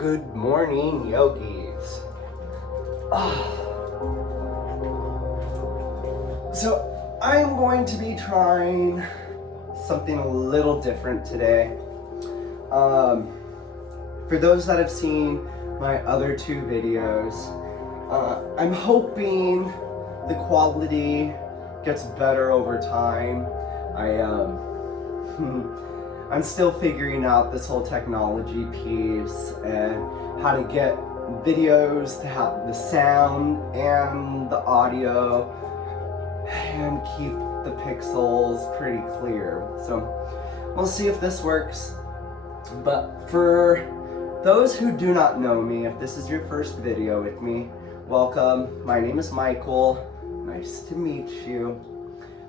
Good morning, yogis. So I'm going to be trying something a little different today. For those that have seen my other two videos, I'm hoping the quality gets better over time. I'm still figuring out this whole technology piece and how to get videos to have the sound and the audio and keep the pixels pretty clear. So we'll see if this works. But for those who do not know me, if this is your first video with me, welcome. My name is Michael. Nice to meet you.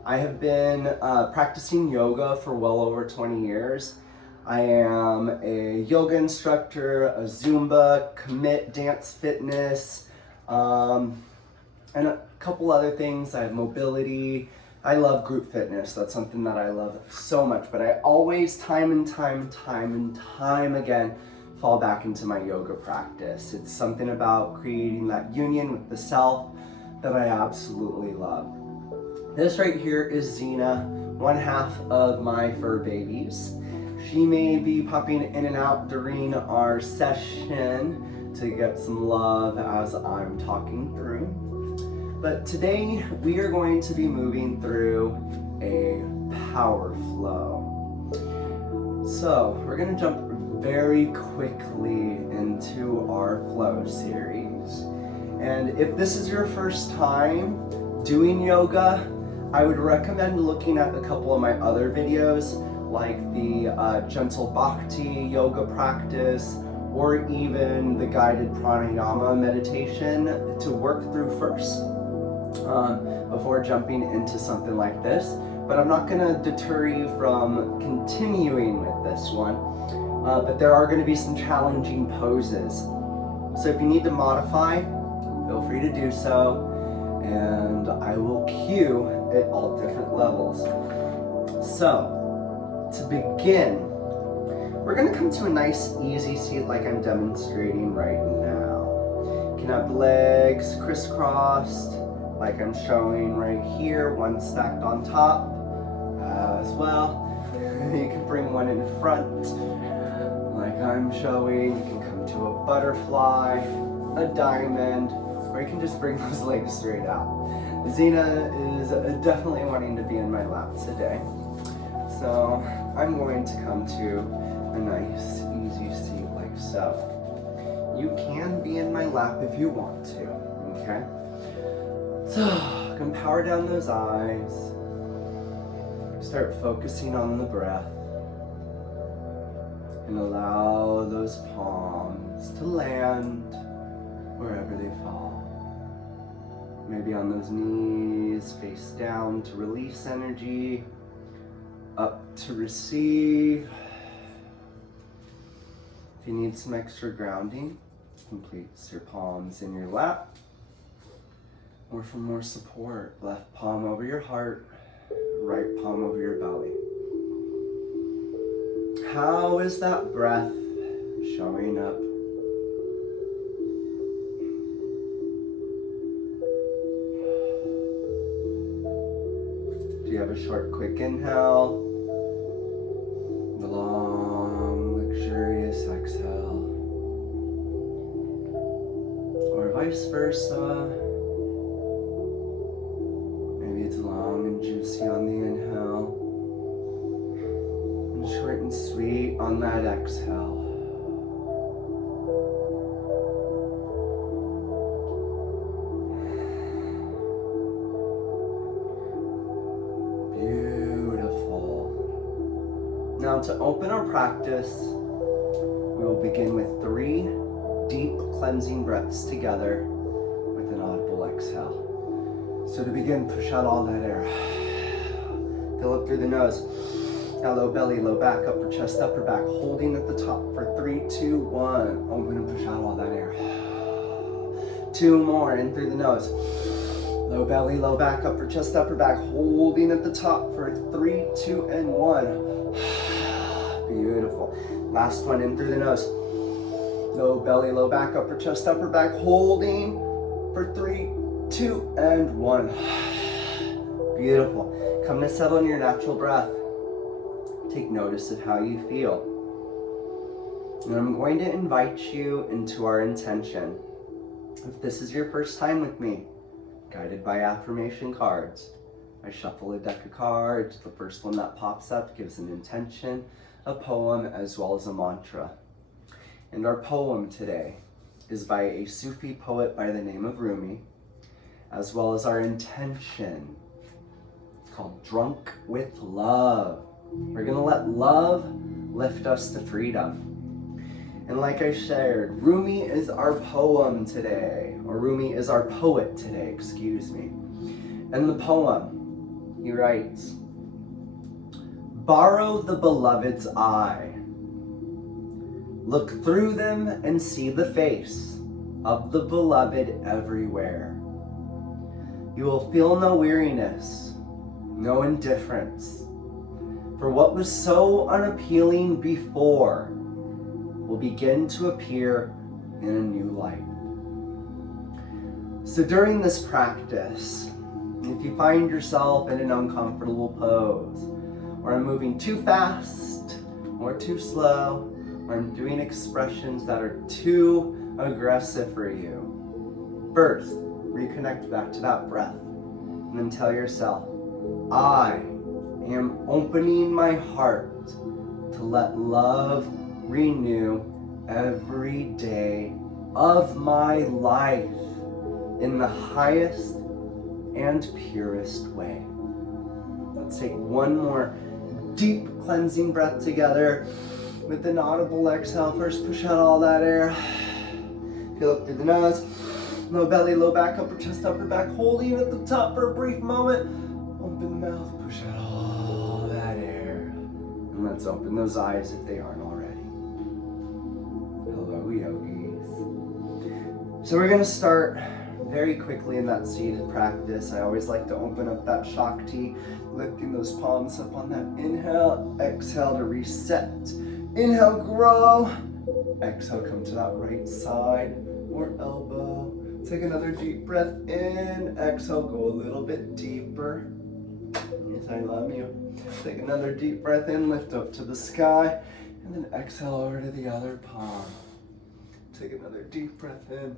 I have been practicing yoga for well over 20 years. I am a yoga instructor, a Zumba, commit dance fitness, and a couple other things. I have mobility. I love group fitness. That's something that I love so much, but I always time and time again fall back into my yoga practice. It's something about creating that union with the self that I absolutely love. This right here is Xena, one half of my fur babies. She may be popping in and out during our session to get some love as I'm talking through. But today we are going to be moving through a power flow. So we're gonna jump very quickly into our flow series. And if this is your first time doing yoga, I would recommend looking at a couple of my other videos, like the gentle bhakti yoga practice, or even the guided pranayama meditation to work through first before jumping into something like this. But I'm not gonna deter you from continuing with this one, but there are gonna be some challenging poses. So if you need to modify, feel free to do so, and I will cue at all different levels. So, to begin, we're gonna come to a nice easy seat like I'm demonstrating right now. You can have the legs crisscrossed like I'm showing right here, one stacked on top as well. You can bring one in front like I'm showing. You can come to a butterfly, a diamond, or you can just bring those legs straight out. Xena is definitely wanting to be in my lap today. So I'm going to come to a nice, easy seat like so. You can be in my lap if you want to, okay? So you can power down those eyes. Start focusing on the breath. And allow those palms to land wherever they fall. Maybe on those knees, face down to release energy, up to receive. If you need some extra grounding, you can place your palms in your lap. Or for more support, left palm over your heart, right palm over your belly. How is that breath showing up? Do you have a short, quick inhale? The long, luxurious exhale. Or vice versa. Maybe it's long and juicy on the inhale. And short and sweet on that exhale. Now to open our practice, we will begin with 3 deep cleansing breaths together with an audible exhale. So to begin, push out all that air. Fill up through the nose. Now low belly, low back, upper chest, upper back, holding at the top for 3, 2, 1. Open and push out all that air. 2 more, in through the nose. Low belly, low back, upper chest, upper back, holding at the top for 3, 2, and 1. Beautiful. Last one, in through the nose. Low belly, low back, upper chest, upper back, holding for 3, 2, and 1. Beautiful. Come to settle in your natural breath. Take notice of how you feel. And I'm going to invite you into our intention. If this is your first time with me, guided by affirmation cards, I shuffle a deck of cards. The first one that pops up gives an intention, a poem, as well as a mantra. And our poem today is by a Sufi poet by the name of Rumi, as well as our intention. It's called Drunk with Love. We're gonna let love lift us to freedom. And like I shared, Rumi is our poem today, or Rumi is our poet today, excuse me. And the poem, he writes, borrow the beloved's eye. Look through them and see the face of the beloved everywhere. You will feel no weariness, no indifference. For what was so unappealing before will begin to appear in a new light. So during this practice, if you find yourself in an uncomfortable pose, or I'm moving too fast or too slow, or I'm doing expressions that are too aggressive for you, first, reconnect back to that breath and then tell yourself, I am opening my heart to let love renew every day of my life in the highest and purest way. Let's take one more deep cleansing breath together with an audible exhale. First, push out all that air. Feel up through the nose. Low belly, low back, upper chest, upper back, holding at the top for a brief moment. Open the mouth, push out all that air. And let's open those eyes if they aren't already. Hello, yogis. So we're gonna start very quickly in that seated practice. I always like to open up that Shakti, lifting those palms up on that inhale, exhale to reset. Inhale, grow. Exhale, come to that right side or elbow. Take another deep breath in. Exhale, go a little bit deeper. Yes, I love you. Take another deep breath in, lift up to the sky, and then exhale over to the other palm. Take another deep breath in.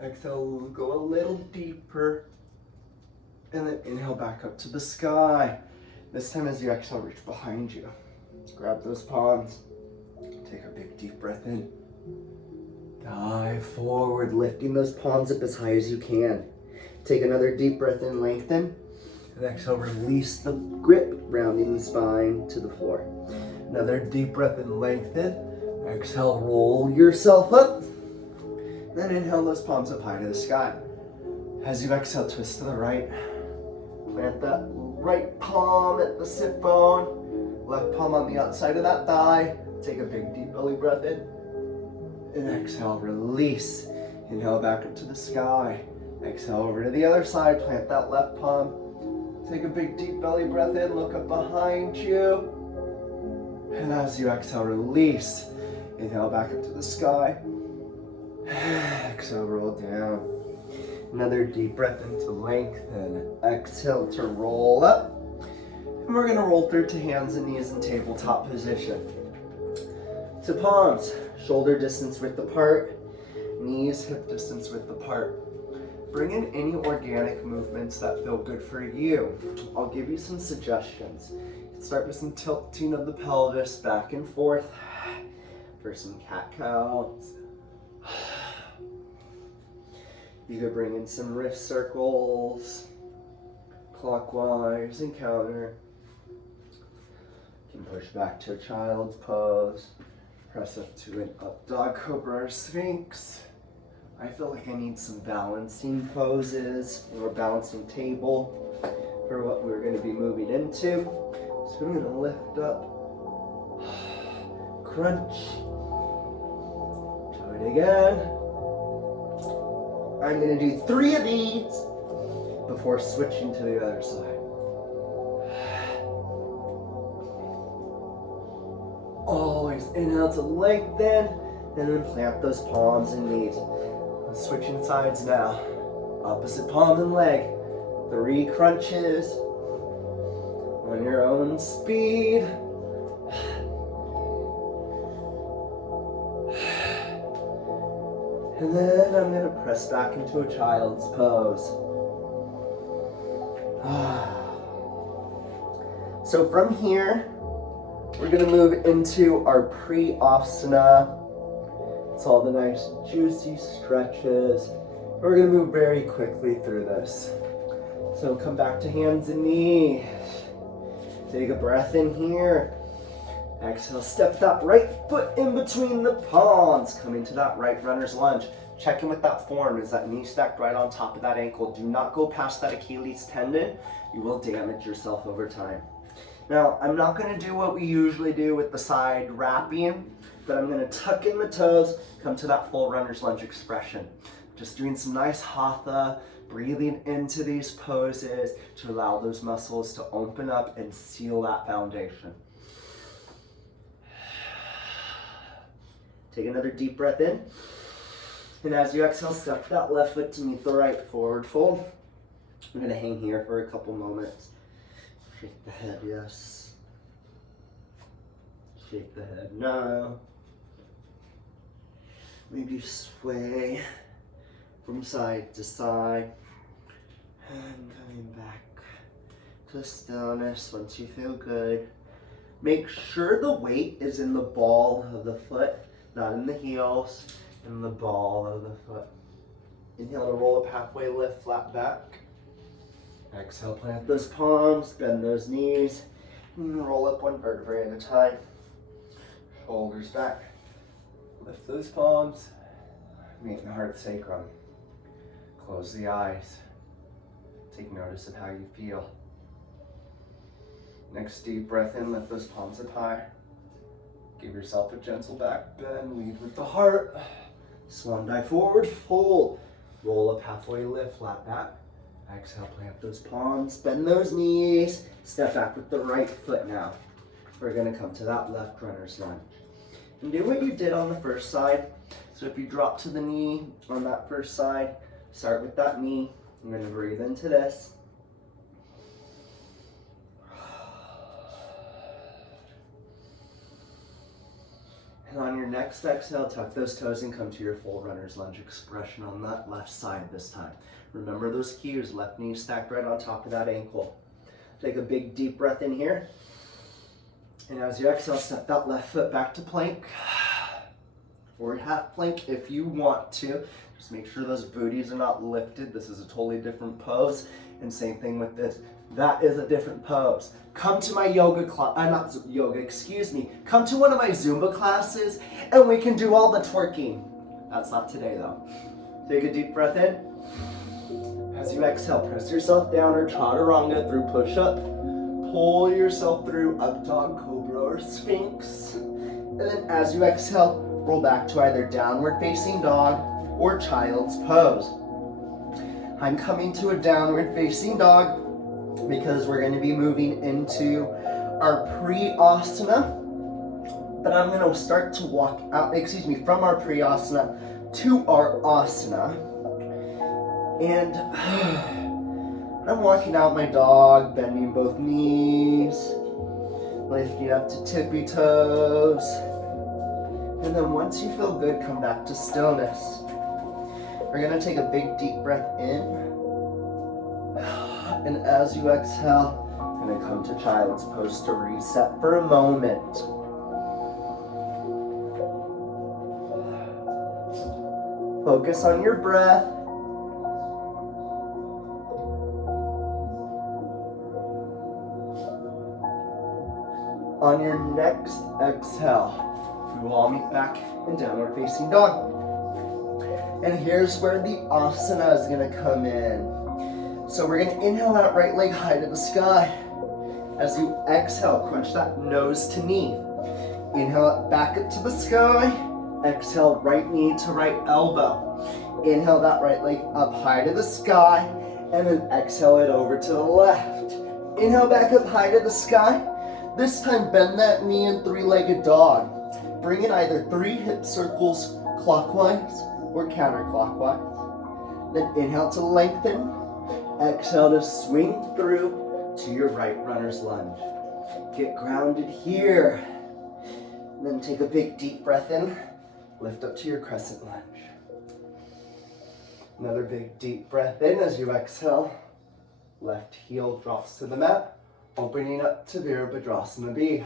Exhale, go a little deeper, and then inhale back up to the sky. This time as you exhale, reach behind you. Grab those palms. Take a big deep breath in. Dive forward, lifting those palms up as high as you can. Take another deep breath in, lengthen. And exhale, release the grip, rounding the spine to the floor. Another deep breath in, lengthen. Exhale, roll yourself up. Then inhale those palms up high to the sky. As you exhale, twist to the right. Plant that right palm at the sit bone. Left palm on the outside of that thigh. Take a big deep belly breath in. And exhale, release. Inhale back up to the sky. Exhale over to the other side. Plant that left palm. Take a big deep belly breath in. Look up behind you. And as you exhale, release. Inhale back up to the sky. Exhale, roll down. Another deep breath in to lengthen. Exhale to roll up. And we're going to roll through to hands and knees in tabletop position. To palms, shoulder distance width apart, knees hip distance width apart. Bring in any organic movements that feel good for you. I'll give you some suggestions. You can start with some tilting of the pelvis back and forth for some cat cows. You could bring in some wrist circles, clockwise and counter. You can push back to a child's pose. Press up to an up dog, cobra, or sphinx. I feel like I need some balancing poses or balancing table for what we're going to be moving into. So I'm going to lift up, crunch, do it again. I'm going to do 3 of these before switching to the other side. Always inhale to lengthen, And then plant those palms and knees. Switching sides now. Opposite palm and leg. 3 crunches on your own speed. And then I'm going to press back into a child's pose. So from here, we're going to move into our pre-asana. It's all the nice juicy stretches. We're going to move very quickly through this. So come back to hands and knees. Take a breath in here. Exhale, step that right foot in between the palms. Come into that right runner's lunge. Check in with that form. Is that knee stacked right on top of that ankle? Do not go past that Achilles tendon. You will damage yourself over time. Now, I'm not going to do what we usually do with the side wrapping, but I'm going to tuck in the toes, come to that full runner's lunge expression. Just doing some nice hatha, breathing into these poses to allow those muscles to open up and seal that foundation. Take another deep breath in. And as you exhale, step that left foot to meet the right, forward fold. I'm going to hang here for a couple moments. Shake the head, yes. Shake the head, no. Maybe sway from side to side. And coming back to stillness once you feel good. Make sure the weight is in the ball of the foot, not in the heels, in the ball of the foot. Inhale to roll up, halfway lift, flat back. Exhale, plant those palms, bend those knees, and roll up one vertebrae at a time. Shoulders back. Lift those palms, meet the heart sacrum. Close the eyes. Take notice of how you feel. Next deep breath in, lift those palms up high. Give yourself a gentle back bend, lead with the heart. Swan dive forward, fold. Roll up, halfway lift, flat back. Exhale, plant those palms, bend those knees. Step back with the right foot now. We're gonna come to that left runner's lunge. And do what you did on the first side. So if you drop to the knee on that first side, start with that knee. I'm gonna breathe into this. And on your next exhale, tuck those toes and come to your full runner's lunge expression on that left side this time. Remember those cues, left knee stacked right on top of that ankle. Take a big deep breath in here. And as you exhale, step that left foot back to plank. Or half plank if you want to. Just make sure those booties are not lifted. This is a totally different pose. And same thing with this. That is a different pose. Come to my yoga class, Come to one of my Zumba classes and we can do all the twerking. That's not today though. Take a deep breath in. As you exhale, press yourself down or chaturanga through push-up. Pull yourself through up dog, cobra, or sphinx. And then as you exhale, roll back to either downward facing dog or child's pose. I'm coming to a downward facing dog because we're going to be moving into our pre-asana. But I'm going to start to walk out, from our pre-asana to our asana. And I'm walking out my dog, bending both knees, lifting up to tippy toes. And then once you feel good, come back to stillness. We're gonna take a big deep breath in. And as you exhale, I'm gonna come to child's pose to reset for a moment. Focus on your breath. On your next exhale, we will all meet back in downward facing dog. And here's where the asana is gonna come in. So we're gonna inhale that right leg high to the sky. As you exhale, crunch that nose to knee. Inhale it back up to the sky. Exhale, right knee to right elbow. Inhale that right leg up high to the sky. And then exhale it over to the left. Inhale back up high to the sky. This time bend that knee in three-legged dog. bring in either 3 hip circles clockwise or counterclockwise. Then inhale to lengthen. Exhale to swing through to your right runner's lunge. Get grounded here. Then take a big deep breath in. Lift up to your crescent lunge. Another big deep breath in as you exhale. Left heel drops to the mat, opening up to Virabhadrasana B.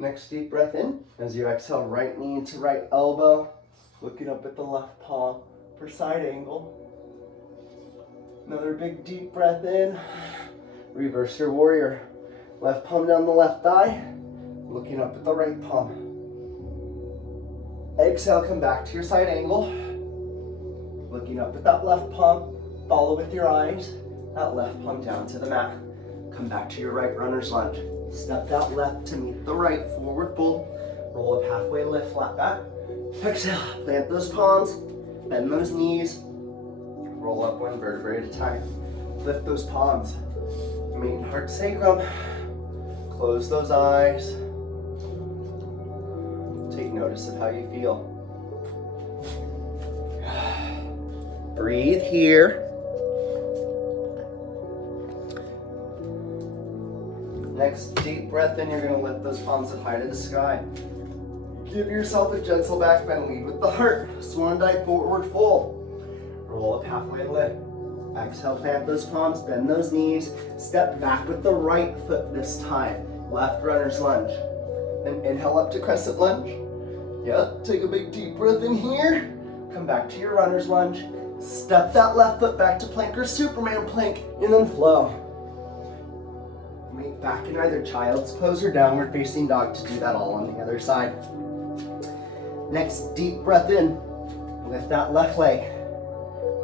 Next deep breath in as you exhale, right knee to right elbow, looking up at the left palm for side angle. Another big deep breath in. Reverse your warrior. Left palm down the left thigh, looking up at the right palm. Exhale, come back to your side angle. Looking up at that left palm, follow with your eyes, that left palm down to the mat. Come back to your right runner's lunge. Step that left to meet the right, forward fold. Roll up halfway lift, flat back. Exhale, plant those palms, bend those knees. Roll up 1 vertebrae at a time. Lift those palms. Meet heart sacrum. Close those eyes. Take notice of how you feel. Breathe here. Next deep breath in, you're going to lift those palms up high to the sky. Give yourself a gentle back bend, lead with the heart. Swan dive, forward fold. Roll up halfway lift. Exhale, plant those palms, bend those knees. Step back with the right foot this time. Left runner's lunge. Then inhale up to crescent lunge. Yep, take a big deep breath in here. Come back to your runner's lunge. Step that left foot back to plank or Superman plank, and then flow. Meet back in either child's pose or downward facing dog to do that all on the other side. Next, deep breath in. Lift that left leg.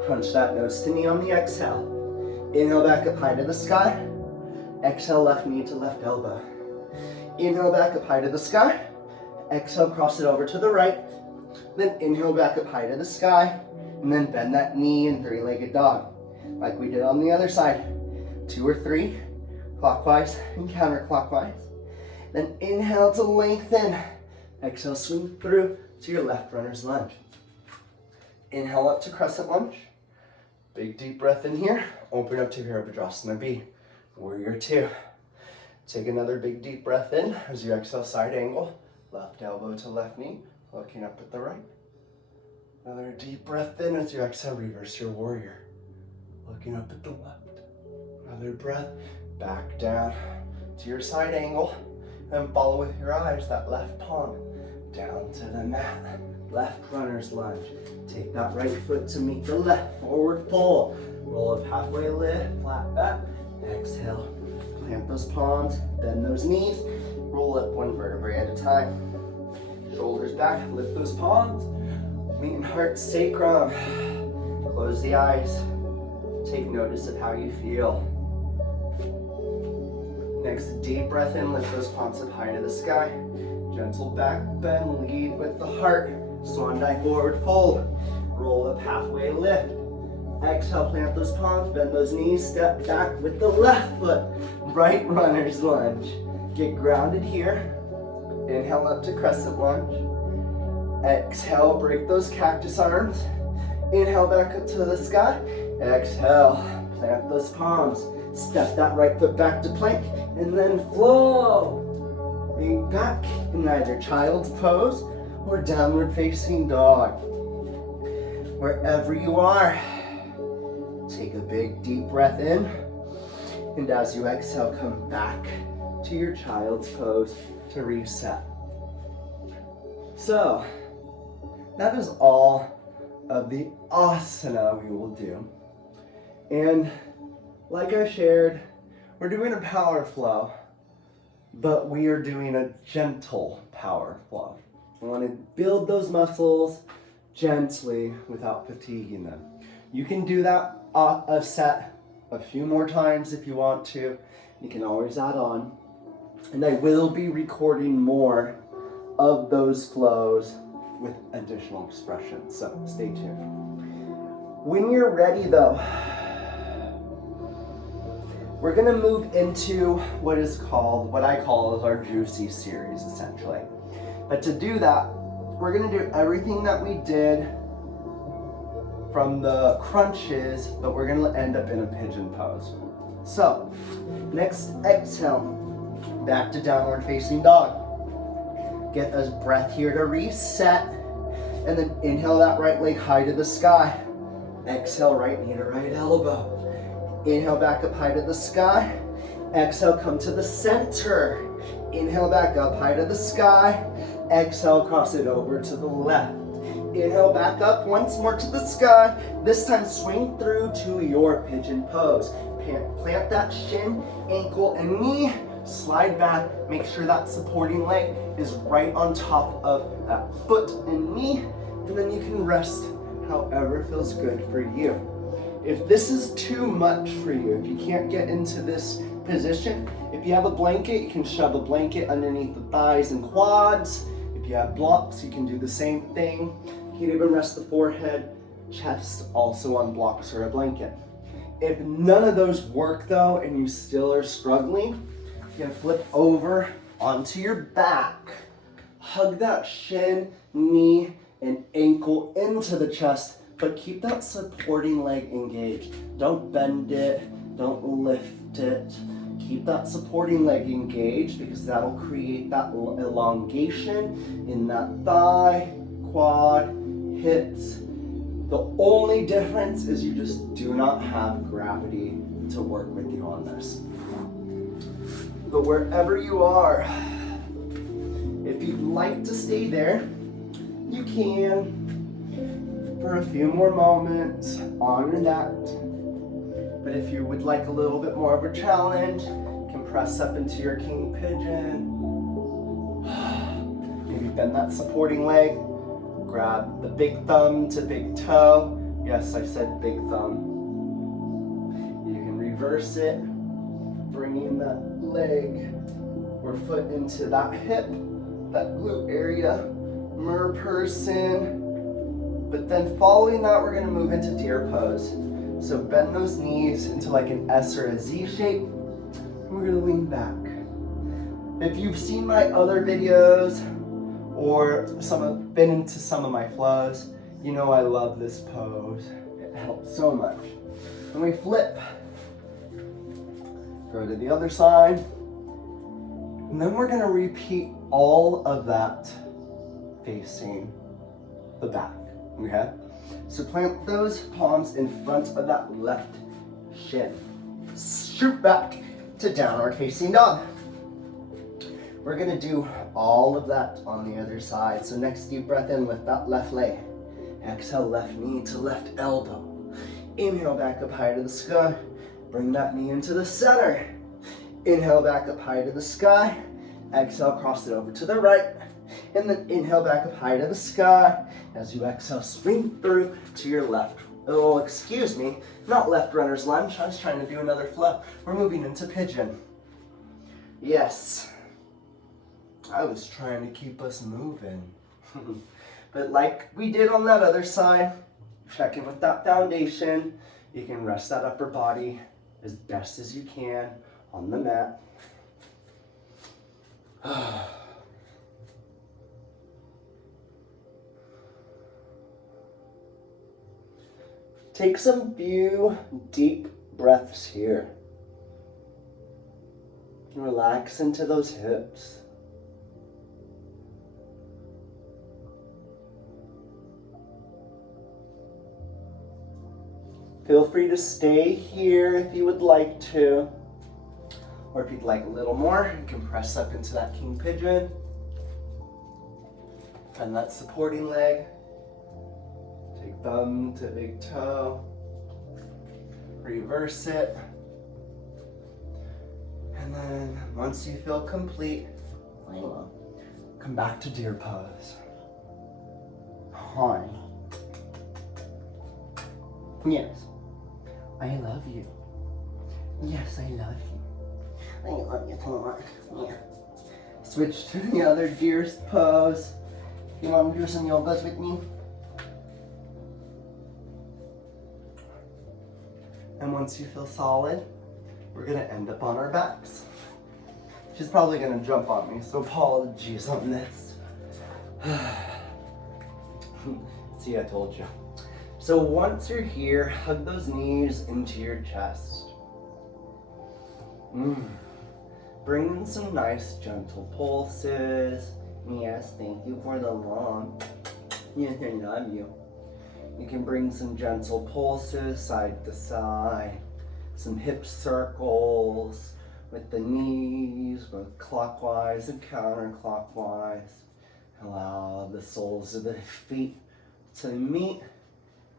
Crunch that nose to knee on the exhale. Inhale back up high to the sky. Exhale, left knee to left elbow. Inhale back up high to the sky. Exhale, cross it over to the right. Then inhale back up high to the sky. And then bend that knee in 3-legged dog. Like we did on the other side. 2 or 3, clockwise and counterclockwise. Then inhale to lengthen. Exhale, swing through to your left runner's lunge. Inhale up to crescent lunge. Big deep breath in here. Open up to Virabhadrasana B. Warrior 2. Take another big deep breath in as you exhale, side angle. Left elbow to left knee, looking up at the right. Another deep breath in as you exhale, reverse your warrior. Looking up at the left. Another breath, back down to your side angle. And follow with your eyes that left palm down to the mat. Left runner's lunge. Take that right foot to meet the left, forward fold. Roll up halfway lift, flat back. Exhale, plant those palms, bend those knees. Roll up 1 vertebrae at a time. Shoulders back, lift those palms. Meet in heart sacrum. Close the eyes. Take notice of how you feel. Next, deep breath in, lift those palms up high to the sky. Gentle back bend, lead with the heart. Swan dive, forward fold. Roll up halfway lift. Exhale, plant those palms, bend those knees, step back with the left foot. Right runner's lunge. Get grounded here. Inhale up to crescent lunge. Exhale, break those cactus arms. Inhale back up to the sky. Exhale, plant those palms. Step that right foot back to plank, and then flow. Lean back in either child's pose or downward facing dog. Wherever you are, take a big deep breath in. And as you exhale, come back to your child's pose to reset. So, that is all of the asana we will do. And like I shared, we're doing a power flow, but we are doing a gentle power flow. I want to build those muscles gently without fatiguing them. You can do that a set a few more times if you want to. You can always add on. And I will be recording more of those flows with additional expressions, so stay tuned. When you're ready though, we're gonna move into what I call our juicy series, essentially. But to do that, we're gonna do everything that we did from the crunches, but we're gonna end up in a pigeon pose. So, next exhale, back to downward facing dog. Get a breath here to reset, and then inhale that right leg high to the sky. Exhale, right knee to right elbow. Inhale back up high to the sky. Exhale, come to the center. Inhale back up high to the sky. Exhale, cross it over to the left. Inhale back up once more to the sky. This time swing through to your pigeon pose. Plant that shin, ankle, and knee. Slide back. Make sure that supporting leg is right on top of that foot and knee. And then you can rest however feels good for you. If this is too much for you, if you can't get into this position, if you have a blanket, you can shove a blanket underneath the thighs and quads. If you have blocks, you can do the same thing. You can even rest the forehead, chest also on blocks or a blanket. If none of those work though, and you still are struggling, you can flip over onto your back. Hug that shin, knee, and ankle into the chest, but keep that supporting leg engaged. Don't bend it, don't lift it. Keep that supporting leg engaged because that'll create that elongation in that thigh, quad, hips. The only difference is you just do not have gravity to work with you on this. But wherever you are, if you'd like to stay there, you can for a few more moments, honor that. But if you would like a little bit more of a challenge, you can press up into your king pigeon. Maybe bend that supporting leg. Grab the big thumb to big toe. Yes, I said big thumb. You can reverse it, bringing that leg or foot into that hip, that glute area, mer person. But then following that, we're gonna move into deer pose. So bend those knees into like an S or a Z shape. And we're gonna lean back. If you've seen my other videos or been into some of my flows, you know I love this pose. It helps so much. Then we flip. Go to the other side. And then we're gonna repeat all of that facing the back, okay? So plant those palms in front of that left shin. Shoot back to downward facing dog. We're gonna do all of that on the other side. So next deep breath in, lift that left leg. Exhale, left knee to left elbow. Inhale back up high to the sky. Bring that knee into the center. Inhale back up high to the sky. Exhale, cross it over to the right. And then inhale back up high to the sky. As you exhale, swing through to your left. Oh, excuse me, not left runner's lunge. I was trying to do another flow. We're moving into pigeon. Yes, I was trying to keep us moving. But like we did on that other side, check in with that foundation. You can rest that upper body as best as you can on the mat. Take some few deep breaths here. Relax into those hips. Feel free to stay here if you would like to. Or if you'd like a little more, you can press up into that king pigeon. And that supporting leg. Take thumb to big toe. Reverse it. And then once you feel complete, come back to deer pose. Hi. Yes. I love you. Yes, I love you. I love you so much. Yeah. Switch to the other deer's pose. You want to do some yogas with me? And once you feel solid, we're gonna end up on our backs. She's probably gonna jump on me, so apologies on this. See, I told you. So once you're here, hug those knees into your chest. Bring in some nice gentle pulses. Yes, thank you for the long. Yes, I love you. You can bring some gentle pulses side to side. Some hip circles with the knees, both clockwise and counterclockwise. Allow the soles of the feet to meet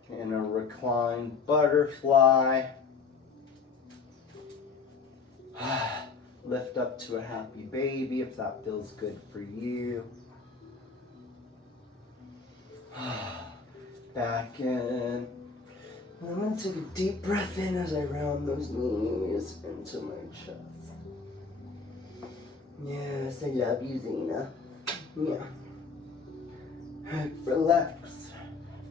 in a reclined butterfly. Lift up to a happy baby if that feels good for you. Back in. I'm going to take a deep breath in as I round those knees into my chest. Yes, I love you, Zena. Yeah. Relax.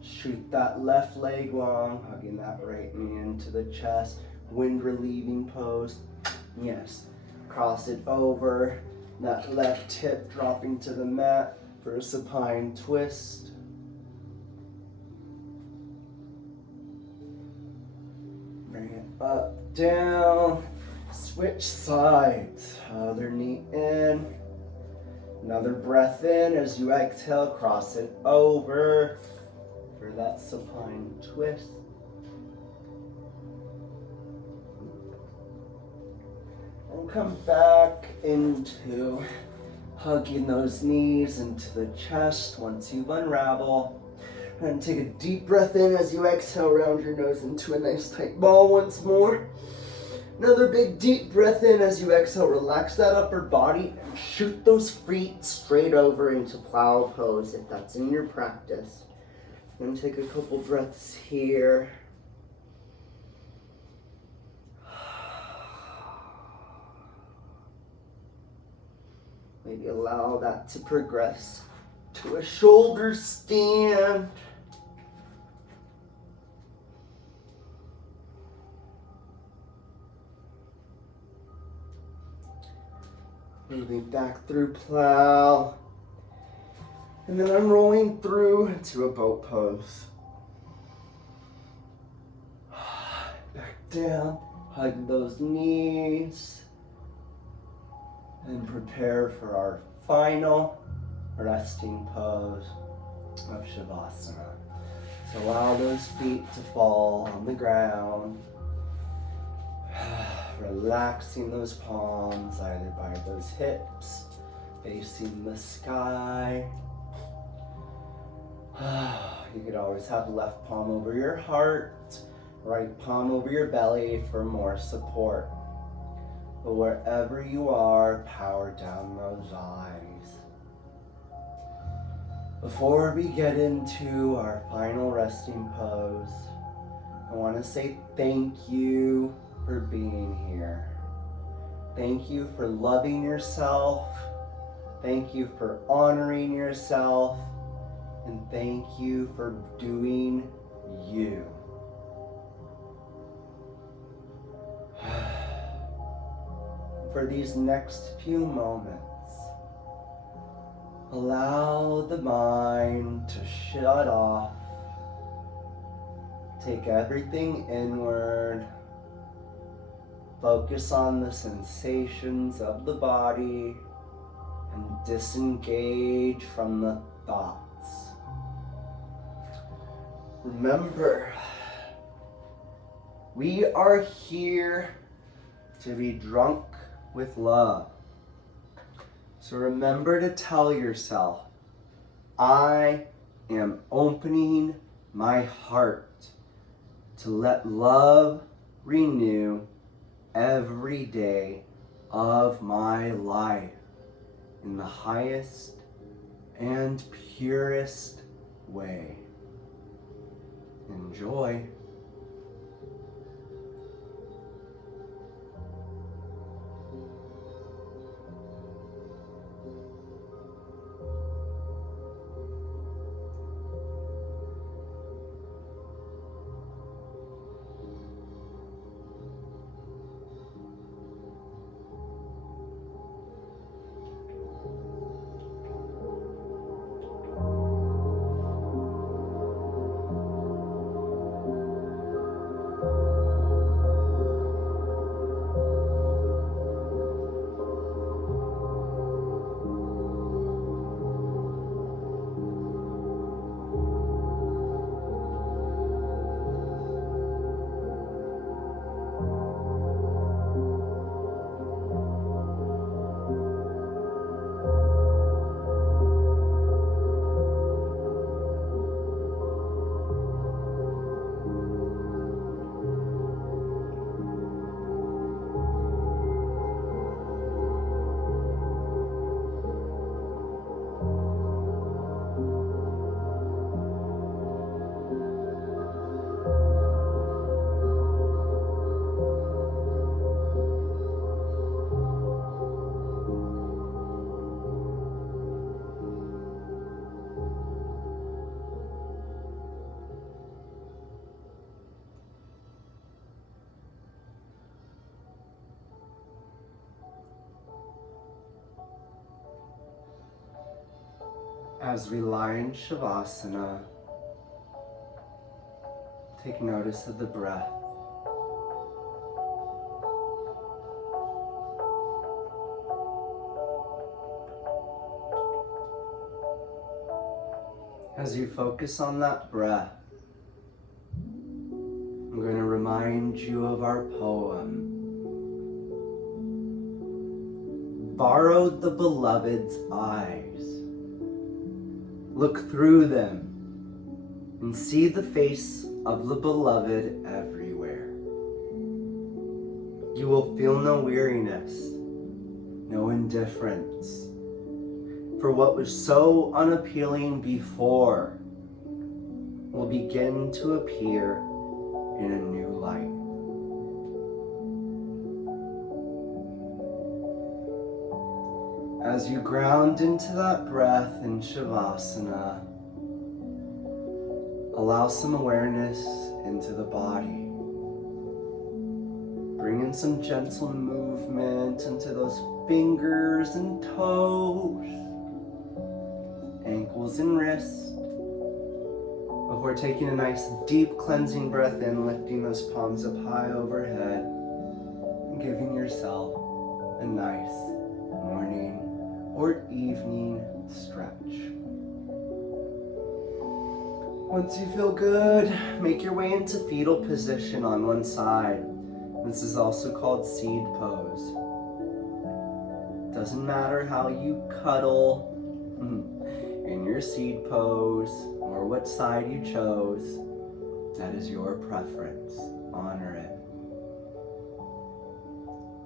Shoot that left leg long, hugging that right knee into the chest. Wind relieving pose. Yes. Cross it over. That left hip dropping to the mat for a supine twist. Bring it up, down. Switch sides. Other knee in. Another breath in as you exhale. Cross it over for that supine twist. And come back into hugging those knees into the chest once you've unraveled. And take a deep breath in as you exhale, round your nose into a nice tight ball once more. Another big deep breath in as you exhale, relax that upper body and shoot those feet straight over into plow pose if that's in your practice. And take a couple breaths here. Maybe allow that to progress to a shoulder stand. Moving back through plow. And then I'm rolling through into a boat pose. Back down, hug those knees. And prepare for our final resting pose of Shavasana. So allow those feet to fall on the ground. Relaxing those palms either by those hips, facing the sky. You could always have left palm over your heart, right palm over your belly for more support. But wherever you are, power down those eyes. Before we get into our final resting pose, I want to say thank you for being here. Thank you for loving yourself. Thank you for honoring yourself. And thank you for doing you. For these next few moments, allow the mind to shut off. Take everything inward. Focus on the sensations of the body and disengage from the thoughts. Remember, we are here to be drunk with love. So remember to tell yourself, I am opening my heart to let love renew every day of my life in the highest and purest way. Enjoy. As we lie in Shavasana, take notice of the breath. As you focus on that breath, I'm going to remind you of our poem. Borrowed the beloved's eyes. Look through them and see the face of the beloved everywhere. You will feel no weariness, no indifference. For what was so unappealing before will begin to appear in a new light. As you ground into that breath in Shavasana, allow some awareness into the body. Bring in some gentle movement into those fingers and toes, ankles and wrists, before taking a nice deep cleansing breath in, lifting those palms up high overhead and giving yourself a nice morning or evening stretch. Once you feel good, make your way into fetal position on one side. This is also called seed pose. Doesn't matter how you cuddle in your seed pose or what side you chose. That is your preference. Honor it.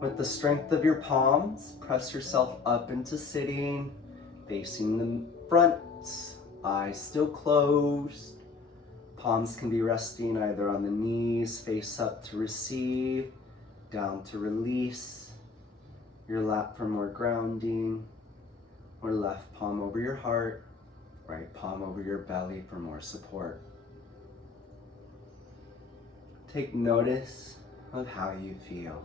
With the strength of your palms, press yourself up into sitting, facing the front, eyes still closed. Palms can be resting either on the knees, face up to receive, down to release, your lap for more grounding, or left palm over your heart, right palm over your belly for more support. Take notice of how you feel.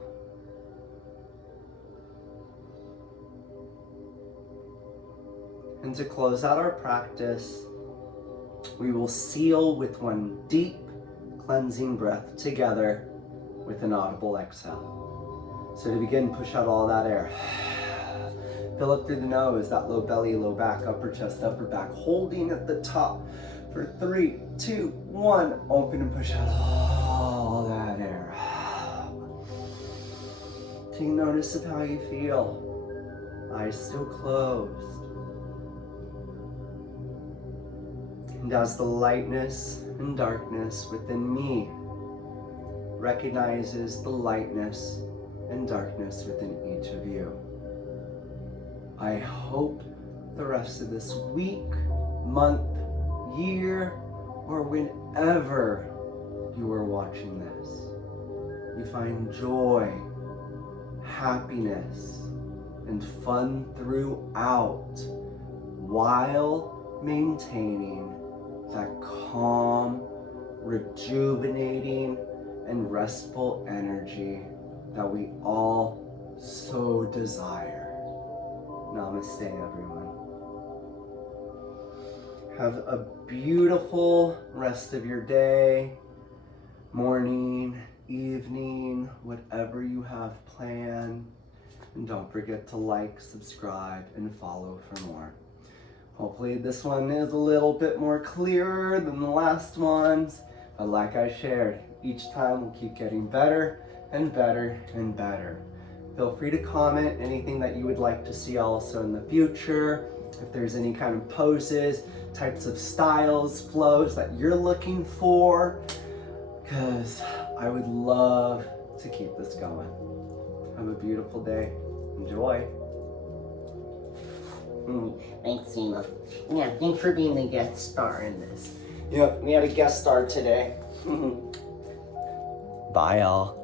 And to close out our practice, we will seal with one deep cleansing breath together with an audible exhale. So to begin, push out all that air. Fill up through the nose, that low belly, low back, upper chest, upper back, holding at the top for 3, 2, 1. Open and push out all that air. Take notice of how you feel. Eyes still closed. And as the lightness and darkness within me recognizes the lightness and darkness within each of you, I hope the rest of this week, month, year, or whenever you are watching this, you find joy, happiness, and fun throughout while maintaining that calm, rejuvenating, and restful energy that we all so desire. Namaste, everyone. Have a beautiful rest of your day, morning, evening, whatever you have planned. And don't forget to like, subscribe, and follow for more. Hopefully this one is a little bit more clearer than the last ones, but like I shared, each time we'll keep getting better and better and better. Feel free to comment anything that you would like to see also in the future. If there's any kind of poses, types of styles, flows that you're looking for, because I would love to keep this going. Have a beautiful day. Enjoy. Thanks, Seema. Yeah, thanks for being the guest star in this. Yep, we had a guest star today. Bye, y'all.